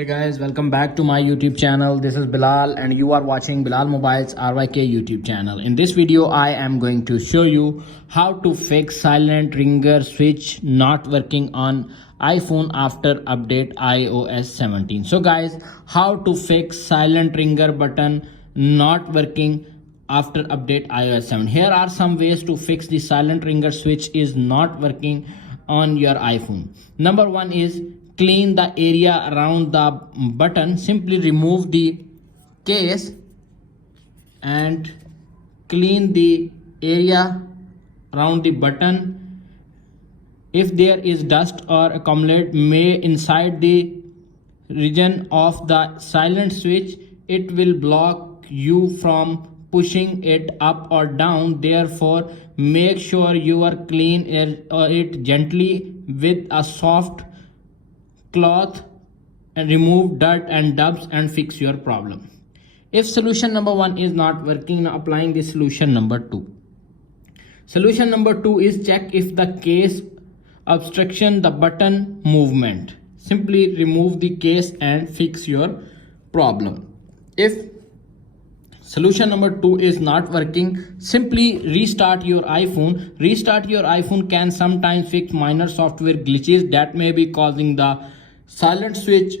Hey guys, welcome back to my YouTube channel. This is Bilal and you are watching Bilal Mobiles RYK YouTube channel. In this video, I am going to show you how to fix silent ringer switch not working on iPhone after update iOS 17. So guys, how to fix silent ringer button not working after update iOS 7. Here are some ways to fix the silent ringer switch is not working on your iPhone. Number one is clean the area around the button. Simply remove the case and clean the area around the button. If there is dust or accumulate may inside the region of the silent switch, it will block you from pushing it up or down. Therefore, make sure you are clean it gently with a soft cloth and remove dirt and dubs and fix your problem. If solution number one is not working, now applying the solution number two. Solution number two is check if the case obstruction the button movement. Simply remove the case and fix your problem. If solution number two is not working, simply restart your iPhone. Restart your iPhone can sometimes fix minor software glitches that may be causing the silent switch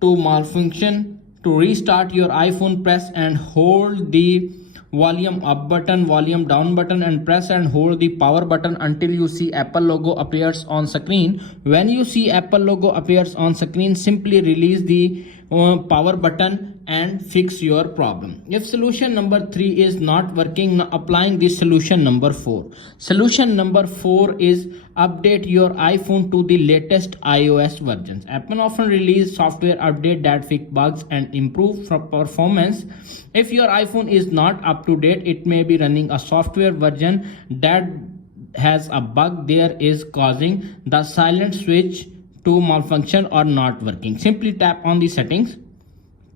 to malfunction. To restart your iPhone, press and hold the volume up button, volume down button, and press and hold the power button until you see Apple logo appears on screen. When you see Apple logo appears on screen, simply release the power button and fix your problem. If solution number three is not working, now applying the solution number four. Solution number four is update your iPhone to the latest iOS versions. Apple often release software update that fix bugs and improve performance. If your iPhone is not up to date, it may be running a software version that has a bug there is causing the silent switch to malfunction or not working. Simply tap on the settings,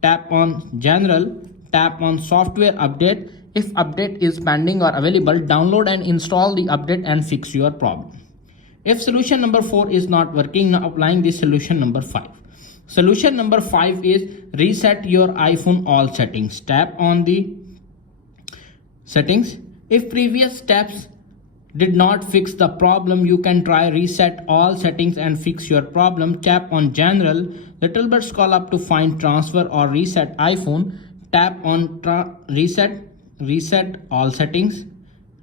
tap on general, tap on software update. If update is pending or available, download and install the update and fix your problem. If solution number four is not working, now applying the solution number five. Solution number five is reset your iPhone all settings. Tap on the settings. If previous steps did not fix the problem, you can try reset all settings and fix your problem. Tap on general, little bit scroll up to find transfer or reset iPhone. Tap on reset all settings.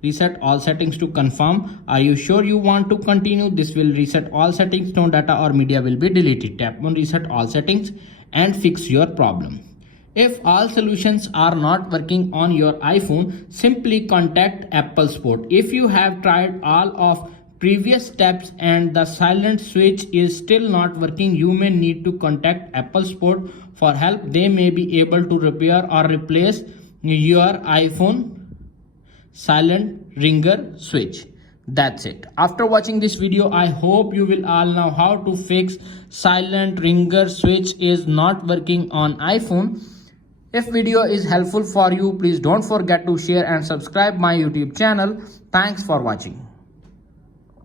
Reset all settings to confirm. Are you sure you want to continue? This will reset all settings. No data or media will be deleted. Tap on reset all settings and fix your problem. If all solutions are not working on your iPhone, simply contact Apple support. If you have tried all of previous steps and the silent switch is still not working, you may need to contact Apple support for help. They may be able to repair or replace your iPhone silent ringer switch. That's it. After watching this video, I hope you will all know how to fix silent ringer switch is not working on iPhone. If video is helpful for you, please don't forget to share and subscribe my YouTube channel. Thanks for watching.